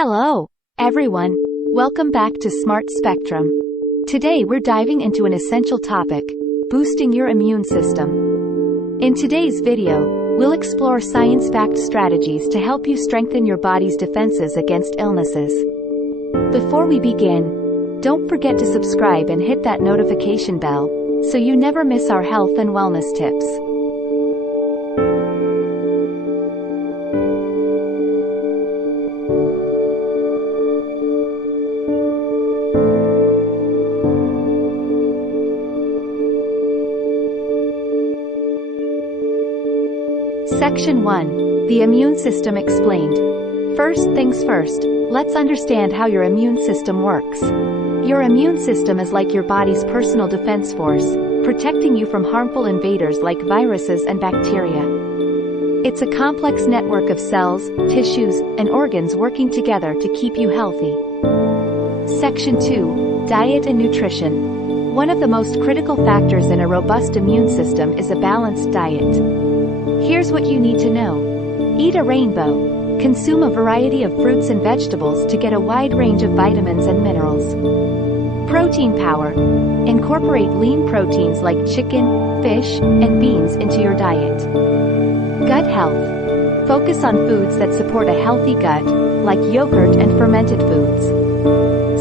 Hello, everyone. Welcome back to SmartSpectrum. Today we're diving into an essential topic, boosting your immune system. In today's video, we'll explore science-backed strategies to help you strengthen your body's defenses against illnesses. Before we begin, don't forget to subscribe and hit that notification bell, so you never miss our health and wellness tips. Section 1. The immune system explained. First things first, let's understand how your immune system works. Your immune system is like your body's personal defense force, protecting you from harmful invaders like viruses and bacteria. It's a complex network of cells, tissues, and organs working together to keep you healthy. Section 2. Diet and nutrition. One of the most critical factors in a robust immune system is a balanced diet. Here's what you need to know. Eat a rainbow. Consume a variety of fruits and vegetables to get a wide range of vitamins and minerals. Protein power. Incorporate lean proteins like chicken, fish, and beans into your diet. Gut health. Focus on foods that support a healthy gut, like yogurt and fermented foods.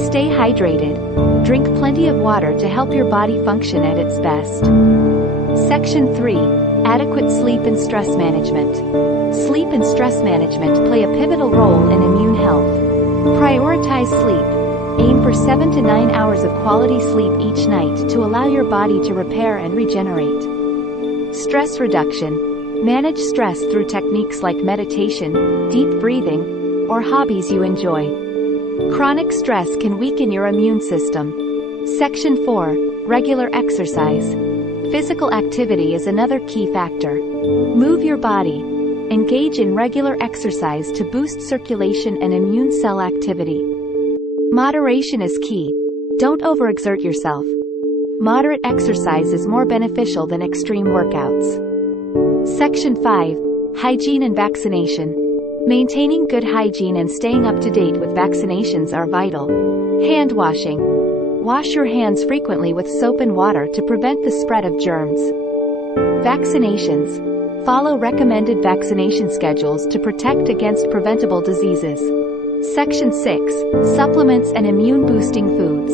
Stay hydrated. Drink plenty of water to help your body function at its best. Section 3. Adequate sleep and stress management. Sleep and stress management play a pivotal role in immune health. Prioritize sleep. Aim for 7 to 9 hours of quality sleep each night to allow your body to repair and regenerate. Stress reduction. Manage stress through techniques like meditation, deep breathing, or hobbies you enjoy. Chronic stress can weaken your immune system. Section 4. Regular exercise. Physical activity is another key factor. Move your body. Engage in regular exercise to boost circulation and immune cell activity. Moderation is key. Don't overexert yourself. Moderate exercise is more beneficial than extreme workouts. Section 5. Hygiene and vaccination. Maintaining good hygiene and staying up to date with vaccinations are vital. Hand washing. Wash your hands frequently with soap and water to prevent the spread of germs. Vaccinations. Follow recommended vaccination schedules to protect against preventable diseases. Section 6. Supplements and immune-boosting foods.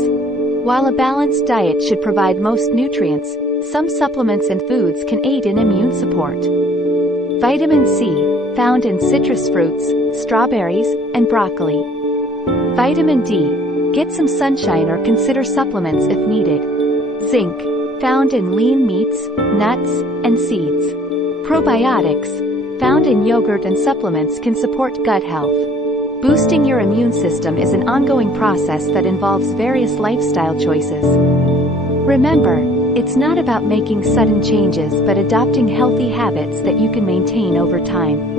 While a balanced diet should provide most nutrients, some supplements and foods can aid in immune support. Vitamin C, found in citrus fruits, strawberries, and broccoli. Vitamin D. Get some sunshine or consider supplements if needed. Zinc, found in lean meats, nuts, and seeds. Probiotics, found in yogurt and supplements, can support gut health. Boosting your immune system is an ongoing process that involves various lifestyle choices. Remember, it's not about making sudden changes but adopting healthy habits that you can maintain over time.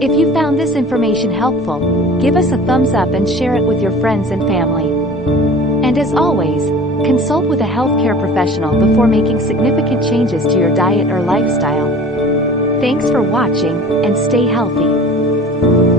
If you found this information helpful, give us a thumbs up and share it with your friends and family. And as always, consult with a healthcare professional before making significant changes to your diet or lifestyle. Thanks for watching, and stay healthy.